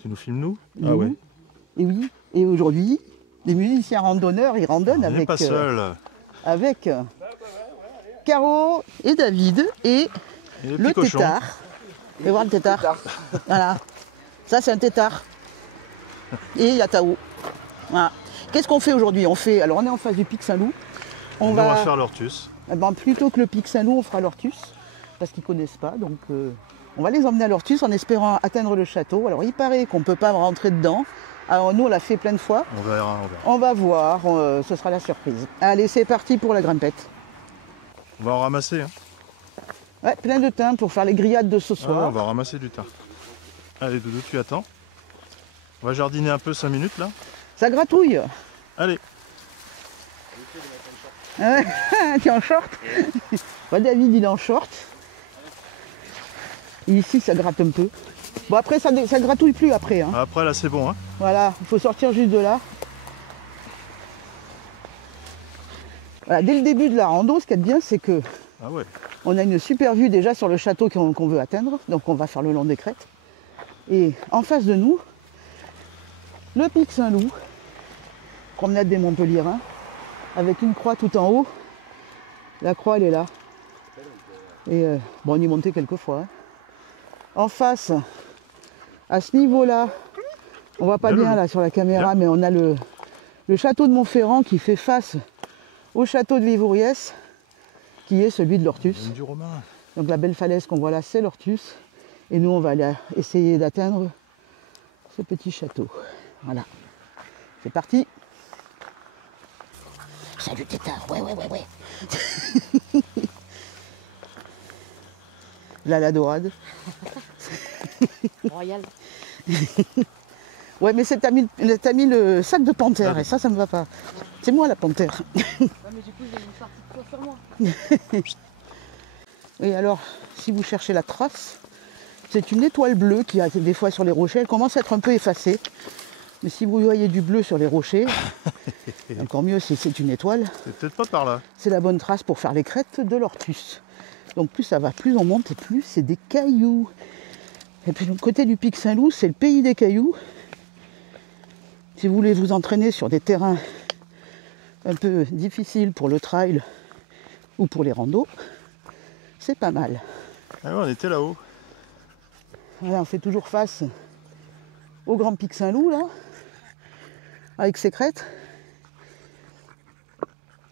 Tu nous filmes nous? Nous. Ah ouais. Et oui. Et aujourd'hui, les musiciens randonneurs, ils randonnent On n'est avec... pas seul. avec Caro et David et Et le tétard. Fais voir le tétard. Voilà. Ça, c'est un tétard. Et il y a Tao. Voilà. Qu'est-ce qu'on fait aujourd'hui? Alors, on est en face du Pic Saint-Loup. On va faire l'Ortus. Eh ben, plutôt que le Pic Saint-Loup, on fera l'Ortus. Parce qu'ils ne connaissent pas. Donc, on va les emmener à l'Ortus en espérant atteindre le château. Alors, il paraît qu'on ne peut pas rentrer dedans. Alors, nous, on l'a fait plein de fois. On verra. On va voir. Ce sera la surprise. Allez, c'est parti pour la grimpette. On va en ramasser. Hein. Ouais, plein de thym pour faire les grillades de ce soir. Ah, on va ramasser du thym. Allez, Doudou, tu attends. On va jardiner un peu 5 minutes là. Ça gratouille. Allez. Tu es en short? Ouais, David, il est en short. Et ici, ça gratte un peu. Bon, après, ça gratouille plus après. Hein. Après, là, c'est bon. Hein. Voilà, il faut sortir juste de là. Voilà, dès le début de la rando, ce qu'il y a de bien, c'est que Ah ouais. on a une super vue déjà sur le château qu'on veut atteindre. Donc, on va faire le long des crêtes. Et en face de nous, le Pic Saint-Loup, promenade des Montpelliérains, avec une croix tout en haut. La croix, elle est là. Et bon, on y montait quelques fois. Hein. En face, à ce niveau-là, on voit pas bien là sur la caméra, mais on a le château de Montferrand qui fait face au château de Vivouriès, qui est celui de l'Ortus. Du Romain. Donc la belle falaise qu'on voit là, c'est l'Ortus. Et nous, on va aller essayer d'atteindre ce petit château. Voilà. C'est parti. Salut tétard, ouais. Là, la dorade. Royal. Ouais, mais t'as mis le sac de panthère, et ça me va pas. C'est moi la panthère. Ouais, mais du coup, j'ai une partie de toi sur moi. Et alors, si vous cherchez la trace, c'est une étoile bleue qui a des fois sur les rochers. Elle commence à être un peu effacée. Mais si vous voyez du bleu sur les rochers, encore mieux si c'est une étoile. C'est peut-être pas par là. C'est la bonne trace pour faire les crêtes de l'Ortus. Donc plus ça va, plus on monte et plus c'est des cailloux. Et puis du côté du Pic Saint-Loup, c'est le pays des cailloux. Si vous voulez vous entraîner sur des terrains un peu difficiles pour le trail ou pour les randos, c'est pas mal. Ah ouais, on était là-haut. Voilà, on fait toujours face au grand Pic Saint-Loup là, avec ses crêtes.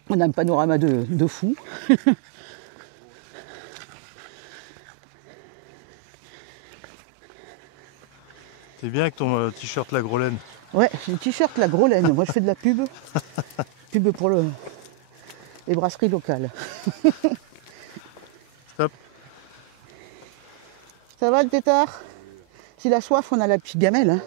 On a un panorama de fou. T'es bien avec ton t-shirt La Grolaine. Ouais, j'ai le t-shirt La Grolaine. Moi, je fais de la pub. Pub pour les brasseries locales. Stop. Ça va le tétard? S'il a soif, on a la petite gamelle. Hein.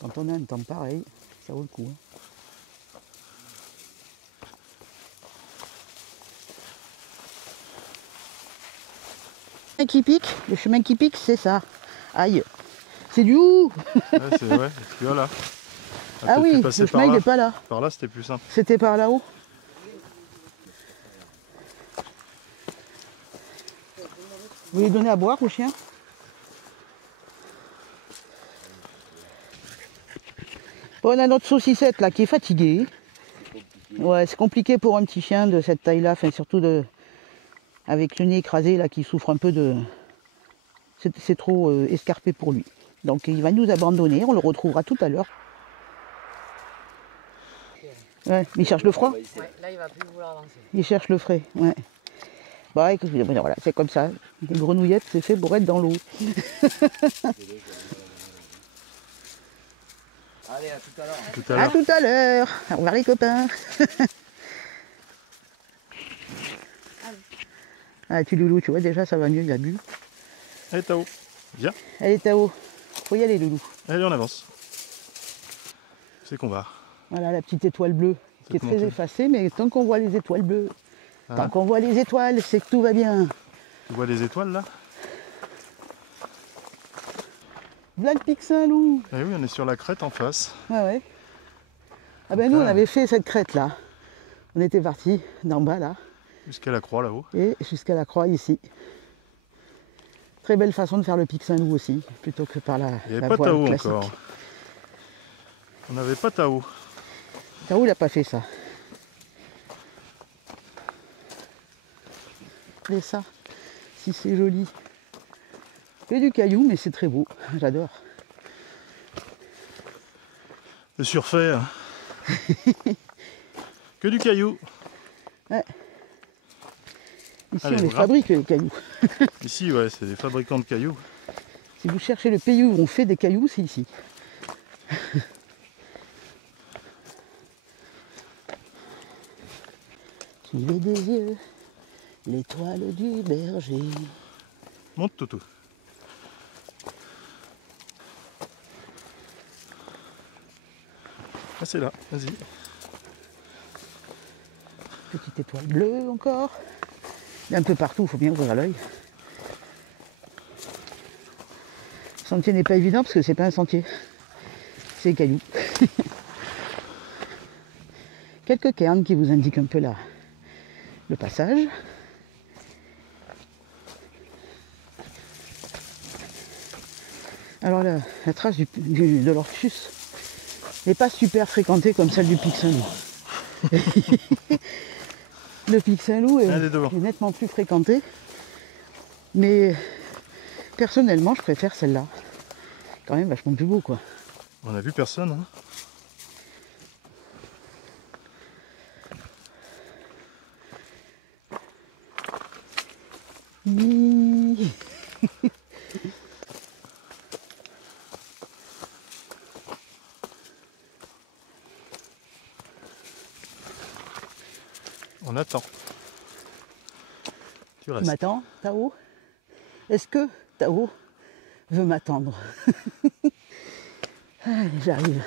Quand on a un temps pareil, ça vaut le coup. Hein. Le chemin qui pique, c'est ça. Aïe, c'est du où? Ouais, tu vois là. Ah oui, le chemin il n'est pas là. Par là, c'était plus simple. C'était par là-haut. Vous voulez donner à boire au chien? On a notre saucissette là qui est fatiguée. Ouais, c'est compliqué pour un petit chien de cette taille-là, enfin surtout avec le nez écrasé là qui souffre un peu de... C'est trop escarpé pour lui. Donc il va nous abandonner, on le retrouvera tout à l'heure. Ouais, mais il cherche le froid. Ouais, là, il va plus vouloir avancer. Il cherche le frais, ouais. Bah écoute, voilà, c'est comme ça. Les grenouillettes, c'est fait pour être dans l'eau. Allez, à tout à l'heure. Tout à À l'heure. tout à l'heure. Au revoir les copains. Ah, tu loulou, tu vois déjà, ça va mieux, il a bu. Allez, Tao. Viens. Allez, Tao. Faut y aller, loulou. Allez, on avance. C'est qu'on va. Voilà la petite étoile bleue qui est très montée. effacée, mais tant qu'on voit les étoiles bleues, Ah. tant qu'on voit les étoiles, c'est que tout va bien. Tu vois les étoiles là? Voilà le Pic Saint-Loup. Eh oui, on est sur la crête en face. Ah ouais. Ah ben nous, on avait fait cette crête là. On était parti d'en bas là, Jusqu'à la croix là-haut. et jusqu'à la croix ici. Très belle façon de faire le pic Saint-Loup aussi, plutôt que par la Il n'y avait la pas voie Tao classique. encore. On n'avait pas Tao. Tao, il n'a pas fait ça. Regardez ça, si c'est joli. C'est du caillou, mais c'est très beau, j'adore. Le surfait. Hein. Que du caillou. Ouais. Ici, Allez, on les voilà. fabrique, les cailloux. Ici, ouais, c'est des fabricants de cailloux. Si vous cherchez le pays où on fait des cailloux, c'est ici. Suivez des yeux l'étoile du berger. Monte, Toutou. Ah, c'est là, vas-y. Petite étoile bleue encore. Il y a un peu partout, il faut bien ouvrir l'œil. Le sentier n'est pas évident parce que c'est pas un sentier. C'est des cailloux. Quelques cairns qui vous indiquent un peu là le passage. Alors la trace de l'Orcus n'est pas super fréquentée comme celle du pic Saint-Loup. Le pic Saint-Loup Allez, devant. est nettement plus fréquenté. Mais personnellement, je préfère celle-là. Quand même vachement plus beau, quoi. On n'a vu personne. Hein. Hi. On attend. Tu Tu restes. m'attends, Tao? Est-ce que Tao veut m'attendre? Allez, j'arrive.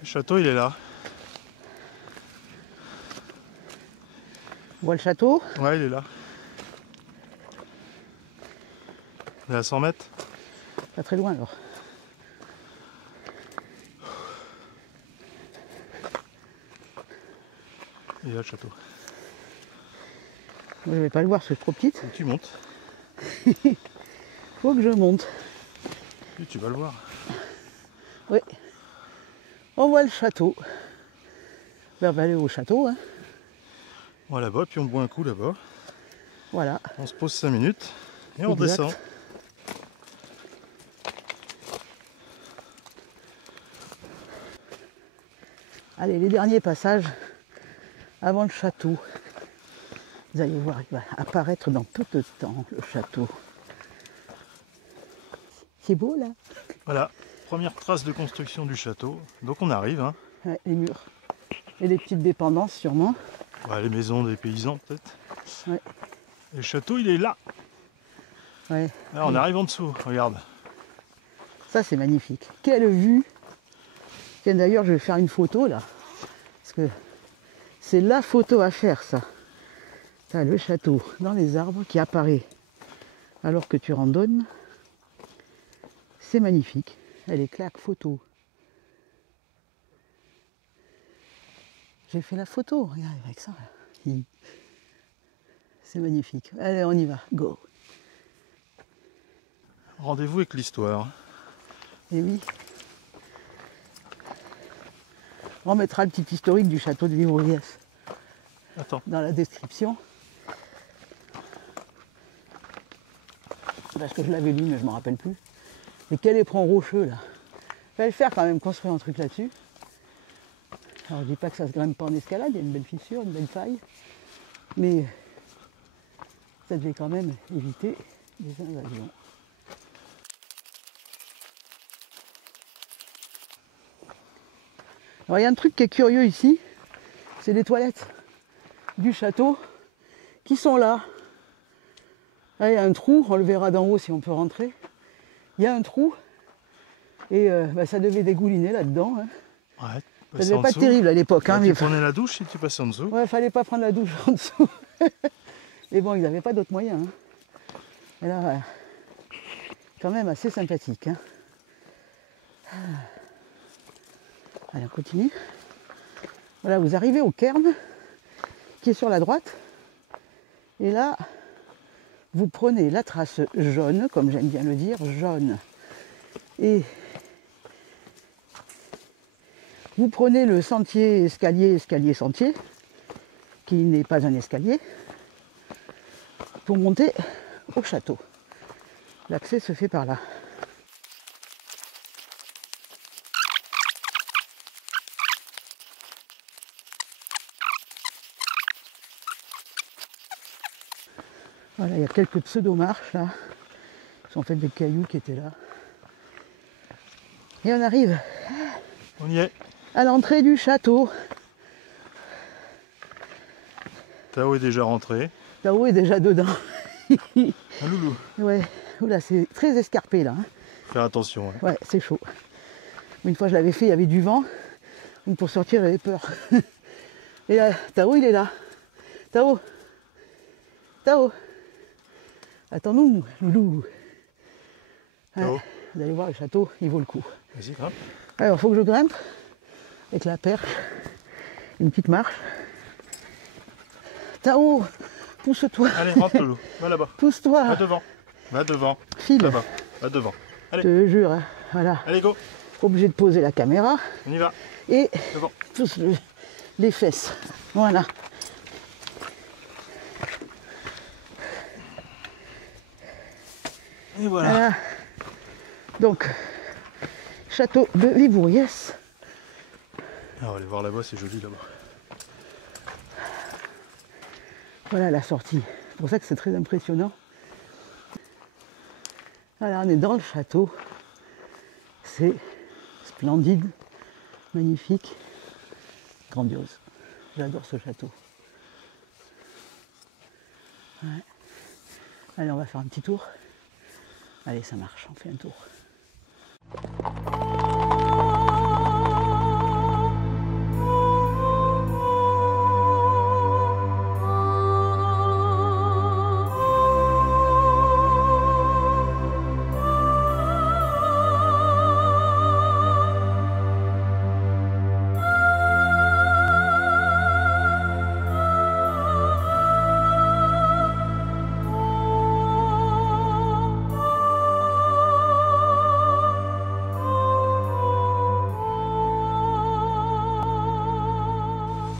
Le château, il est là. On voit le château. Ouais, il est là. On est à 100 mètres. Pas très loin alors. Il est là, le château. Moi, je vais pas le voir parce que je suis trop petite. Et tu montes. Faut que je monte. Et tu vas le voir. Oui. On voit le château. Ben, on va aller au château, hein. On va là-bas, puis on boit un coup là-bas. Voilà. On se pose 5 minutes et on Exact. descend. Allez, les derniers passages avant le château. Vous allez voir, il va apparaître dans peu de temps, le château. C'est beau, là. Voilà, première trace de construction du château. Donc on arrive. Hein. Ouais, les murs. Et les petites dépendances, sûrement. Ouais, les maisons des paysans peut-être. Ouais. Et le château, il est là. Ouais. Là, on arrive en dessous, regarde. Ça, c'est magnifique. Quelle vue! Tiens, d'ailleurs, je vais faire une photo, là. Parce que c'est la photo à faire, ça. T'as le château dans les arbres qui apparaît alors que tu randonnes. C'est magnifique. Elle est claque photo. J'ai fait la photo, regarde avec ça. Là. C'est magnifique. Allez, on y va. Go. Rendez-vous avec l'histoire. Et oui. On mettra le petit historique du château de Vivriès Attends. dans la description. Parce que je l'avais lu, mais je ne me rappelle plus. Et quel éperon rocheux, là. Fallait le faire quand même, construire un truc là-dessus. Alors je dis pas que ça se grimpe pas en escalade, il y a une belle fissure, une belle faille. Mais ça devait quand même éviter des invasions. Alors il y a un truc qui est curieux ici, c'est les toilettes du château qui sont là. Là, il y a un trou, on le verra d'en haut si on peut rentrer. Il y a un trou et ça devait dégouliner là-dedans. Hein. Ouais, Ça devait pas être terrible à l'époque. Hein, tu mais... prenais la douche et tu passais en dessous. Ouais, fallait pas prendre la douche en dessous. Mais bon, ils n'avaient pas d'autres moyens. Hein. Et là, quand même assez sympathique. Hein. Allez, on continue. Voilà, vous arrivez au cairn qui est sur la droite. Et là, vous prenez la trace jaune, comme j'aime bien le dire, jaune. Et vous prenez le sentier escalier-sentier, qui n'est pas un escalier, pour monter au château. L'accès se fait par là. Voilà, il y a quelques pseudo-marches là, qui sont en fait des cailloux qui étaient là. Et on arrive On y est. à l'entrée du château. Tao est déjà rentré. Tao est déjà dedans. Un loulou. Ouais, oula, c'est très escarpé là. Hein. Faire attention. Hein. Ouais, c'est chaud. Une fois je l'avais fait, il y avait du vent. Donc pour sortir, j'avais peur. Et là, Tao, il est là. Tao. Tao. Attends-nous, loulou. Tao. Ouais, vous allez voir, le château, il vaut le coup. Vas-y, grimpe. Alors, il faut que je grimpe avec la perche. Une petite marche. Tao, pousse-toi. Allez, rentre loulou. Va là-bas. Pousse-toi. Va devant. Va devant. File. Là-bas. Va devant. Je Allez. te jure, hein, voilà. Allez, go. Obligé de poser la caméra On y va. et Devant. pousse les fesses. Voilà. Et voilà. Voilà. Donc, château de Vivouriès. Ah, on va aller voir là-bas, c'est joli là-bas. Voilà la sortie. C'est pour ça que c'est très impressionnant. Voilà, on est dans le château. C'est splendide, magnifique, grandiose. J'adore ce château. Ouais. Allez, on va faire un petit tour. Allez, ça marche, on fait un tour.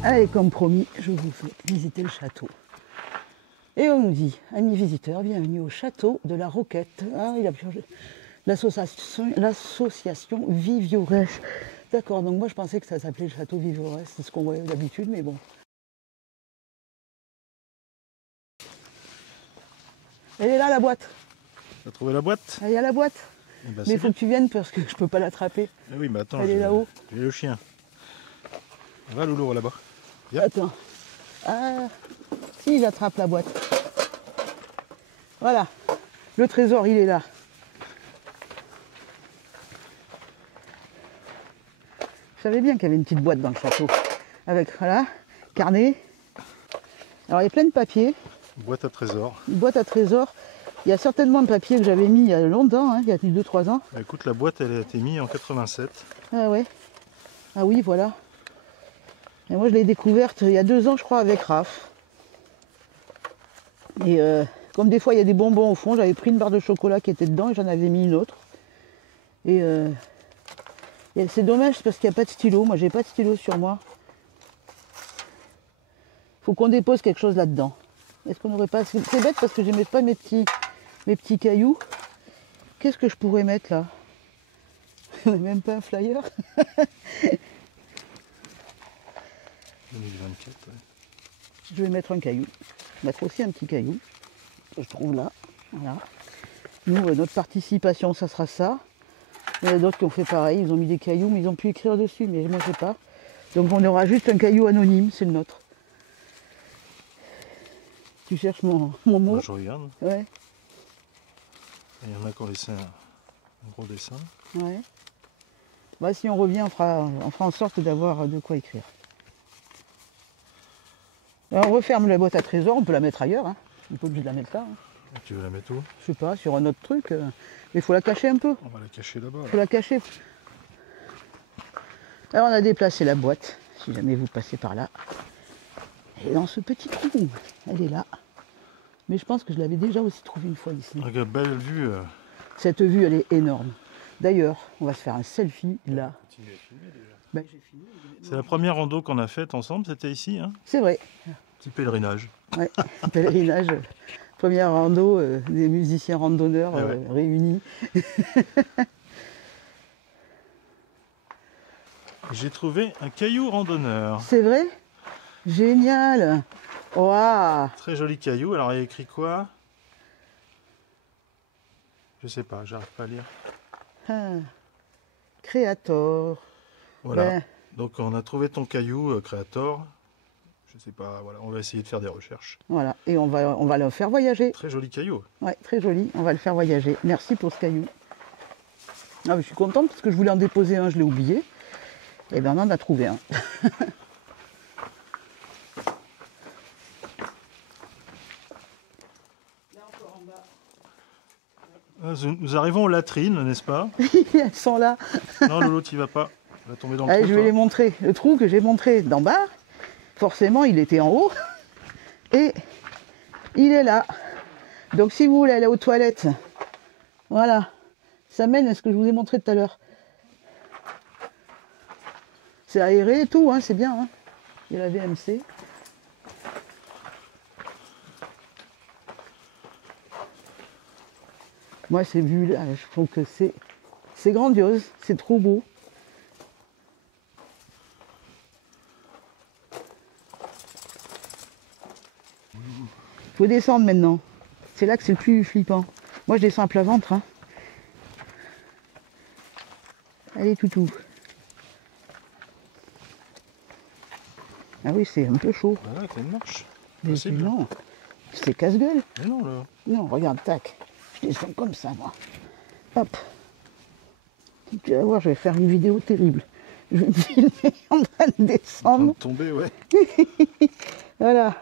Allez, comme promis, je vous fais visiter le château. Et on nous dit, amis visiteurs, bienvenue au château de la Roquette. Ah, il a changé. L'association Viviorès. D'accord, donc moi je pensais que ça s'appelait le château Viviorès, c'est ce qu'on voyait d'habitude, mais bon. Elle est là la boîte. Tu as trouvé la boîte? Elle est à la boîte. Eh ben, Mais c'est il faut bien. que tu viennes parce que je peux pas l'attraper. Eh oui, mais attends. Elle est là-haut. J'ai le chien. Va loulou là-bas. Yep. Attends. Ah, si, j'attrape la boîte. Voilà. Le trésor, il est là. Je savais bien qu'il y avait une petite boîte dans le château. Avec, voilà, carnet. Alors, il y a plein de papiers. Boîte à trésor. Une boîte à trésor. Il y a certainement de papier que j'avais mis il y a longtemps, hein, il y a 2-3 ans. Bah, écoute, la boîte, elle a été mise en 87. Ah ouais. Ah oui, voilà. Et moi, je l'ai découverte il y a 2 ans, je crois, avec Raph. Et comme des fois, il y a des bonbons au fond, j'avais pris une barre de chocolat qui était dedans et j'en avais mis une autre. Et c'est dommage parce qu'il n'y a pas de stylo. Moi, j'ai pas de stylo sur moi. Faut qu'on dépose quelque chose là-dedans. Est-ce qu'on n'aurait pas... C'est bête parce que je ne mets pas mes petits cailloux. Qu'est-ce que je pourrais mettre là? Même pas un flyer. 2024, ouais. Je vais mettre un caillou. Je vais mettre aussi un petit caillou que je trouve là. Voilà. Nous, notre participation, ça sera ça. Il y en a d'autres qui ont fait pareil. Ils ont mis des cailloux, mais ils ont pu écrire dessus. Mais moi, je sais pas. Donc, on aura juste un caillou anonyme. C'est le nôtre. Tu cherches mon mot? Moi, je regarde. Ouais, Il y en a qui ont laissé un gros dessin. ouais. Bah, si on revient, on fera en sorte d'avoir de quoi écrire. Alors, on referme la boîte à trésor. On peut la mettre ailleurs. Hein. On peut obligé de la mettre là. Hein. Tu veux la mettre où? Je sais pas, sur un autre truc. Mais il faut la cacher un peu. On va la cacher là-bas. Il faut la cacher. Alors on a déplacé la boîte, si jamais vous passez par là. Elle est dans ce petit trou, elle est là. Mais je pense que je l'avais déjà aussi trouvée une fois ici. Regarde, belle vue. Cette vue, elle est énorme. D'ailleurs, on va se faire un selfie là. Continue à filmer déjà. Ben, j'ai fini. C'est la première rando qu'on a faite ensemble, c'était ici, hein? C'est vrai. Petit pèlerinage. Ouais, pèlerinage. Première rando des musiciens randonneurs Ah ouais. réunis. J'ai trouvé un caillou randonneur. C'est vrai? Génial! Waouh! Très joli caillou. Alors il y a écrit quoi? Je sais pas, j'arrive pas à lire. Ah. Creator. Voilà. Ouais. Donc on a trouvé ton caillou, Creator. Je sais pas, voilà, on va essayer de faire des recherches. Voilà. Et on va le faire voyager. Très joli caillou. Ouais, très joli. On va le faire voyager. Merci pour ce caillou. Ah, mais je suis contente parce que je voulais en déposer un, je l'ai oublié. Et bien on en a trouvé un. Nous arrivons aux latrines, n'est-ce pas? Elles sont là. Non, Lolo, tu vas pas. Tu vas tomber dans le Allez, trou, je vais toi. les montrer. Le trou que j'ai montré d'en bas, forcément, il était en haut. Et il est là. Donc, si vous voulez aller aux toilettes, voilà. Ça mène à ce que je vous ai montré tout à l'heure. C'est aéré et tout, hein, c'est bien. Hein. Il y a la VMC. Moi, ces vues-là, je trouve que c'est grandiose, c'est trop beau. Il faut descendre maintenant. C'est là que c'est le plus flippant. Moi, je descends à plat ventre. Hein. Allez, toutou. Ah oui, c'est un peu chaud. Ah ouais, t'as une marche. Mais Possible. non, c'est casse-gueule. Mais non, là. Non, regarde, tac. Je descends comme ça, moi. Hop. Tu vas voir, je vais faire une vidéo terrible. Je vais me filmer en train de En descendre. train de tomber, ouais. Voilà.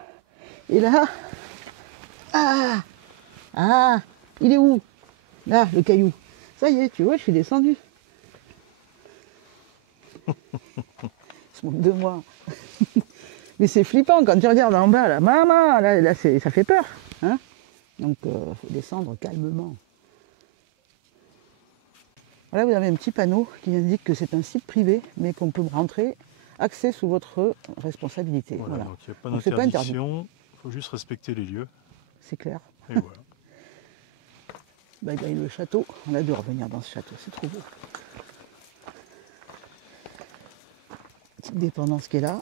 Et là... Ah, il est où? Là, le caillou. Ça y est, tu vois, je suis descendu. Ils se moquent de moi. Mais c'est flippant quand tu regardes en bas, là. Maman, là ça fait peur. Hein, donc, il faut descendre calmement. Voilà, vous avez un petit panneau qui indique que c'est un site privé, mais qu'on peut rentrer, accès sous votre responsabilité. Voilà, Voilà. donc il n'y a pas Donc, c'est pas interdit. d'interdiction. Il faut juste respecter les lieux. C'est clair. Et voilà. Bye bye le château. On a dû revenir dans ce château, c'est trop beau. Petite dépendance qui est là.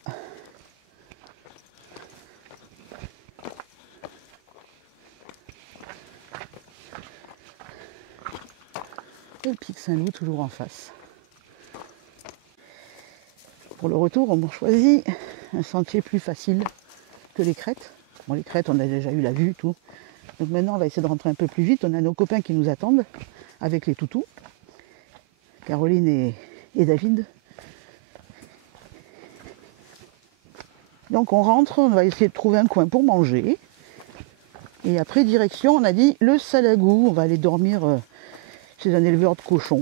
Et le Pic Saint-Loup toujours en face. Pour le retour, on choisit un sentier plus facile que les crêtes. Bon, les crêtes, on a déjà eu la vue, tout. Donc maintenant, on va essayer de rentrer un peu plus vite. On a nos copains qui nous attendent avec les toutous. Caroline et David. Donc on rentre, on va essayer de trouver un coin pour manger. Et après, direction, on a dit le Salagou. On va aller dormir chez un éleveur de cochons.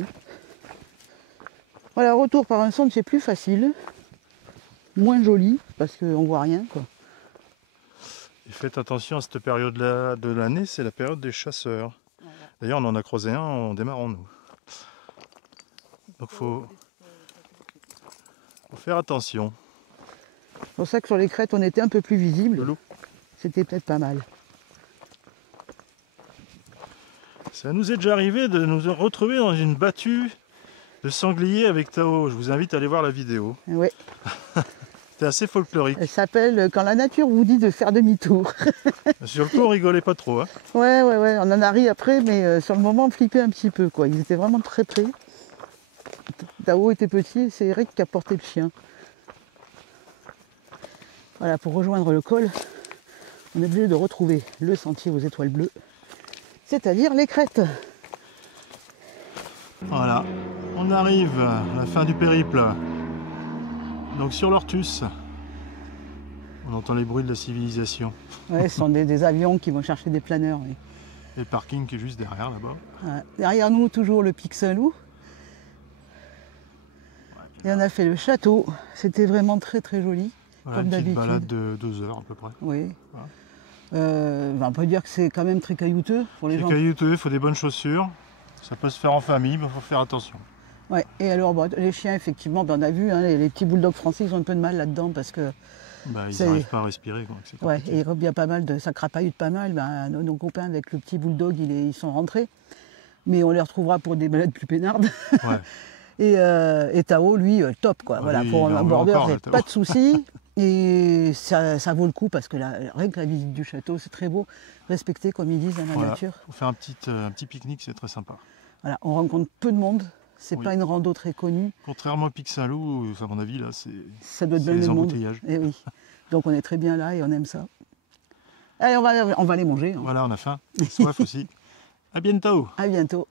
Voilà, retour par un sentier plus facile. Moins joli, parce qu'on voit rien, quoi. Et faites attention à cette période-là de l'année, c'est la période des chasseurs. D'ailleurs, on en a croisé un en démarrant, nous. Donc, faut faire attention. C'est pour ça que sur les crêtes, on était un peu plus visible. Le loup. C'était peut-être pas mal. Ça nous est déjà arrivé de nous retrouver dans une battue de sanglier avec Tao. Je vous invite à aller voir la vidéo. Ouais. C'était assez folklorique. Elle s'appelle Quand la nature vous dit de faire demi-tour. Sur le coup, on rigolait pas trop. Hein. Ouais, on en a ri après, mais sur le moment, on flippait un petit peu, quoi. Ils étaient vraiment très près. Tao était petit et c'est Eric qui a porté le chien. Voilà, pour rejoindre le col, on est obligé de retrouver le sentier aux étoiles bleues, c'est-à-dire les crêtes. Voilà, on arrive à la fin du périple. Donc sur l'Ortus, on entend les bruits de la civilisation. Ouais, ce sont des avions qui vont chercher des planeurs. Oui. Et le parking qui est juste derrière là-bas. Voilà. Derrière nous, toujours le Pic Saint-Loup. Et on a fait le château. C'était vraiment très très joli. Voilà, Comme une petite d'habitude. balade de 2 heures à peu près. Oui. Voilà. On peut dire que c'est quand même très caillouteux pour les C'est gens. caillouteux, il faut des bonnes chaussures. Ça peut se faire en famille, mais il faut faire attention. Ouais. Et alors, bon, les chiens, effectivement, on a vu, hein, les petits bulldogs français, ils ont un peu de mal là-dedans parce que Bah, ils C'est- n'arrivent pas à respirer. Quoi, c'est ouais, compliqué. et il y a pas mal de, ça crapahute pas mal. Ben, nos copains avec le petit bulldog, ils sont rentrés. Mais on les retrouvera pour des balades plus peinardes. Ouais. Et Tao, lui, top quoi. Ah, voilà, lui, pour il en un veut border, encore, c'est le Tao. pas de souci. Et ça vaut le coup parce que rien que la visite du château, c'est très beau. Respecter, comme ils disent, la Voilà. nature. Pour faire un petit pique-nique, c'est très sympa. Voilà, on rencontre peu de monde. C'est Oui. pas une rando très connue. Contrairement à Pic Saint-Loup, à mon avis, là, c'est Ça doit être c'est bien les le monde. embouteillages. Et oui. Donc on est très bien là et on aime ça. Allez, on va aller manger. Hein. Voilà, on a faim, soif aussi. À bientôt. À bientôt.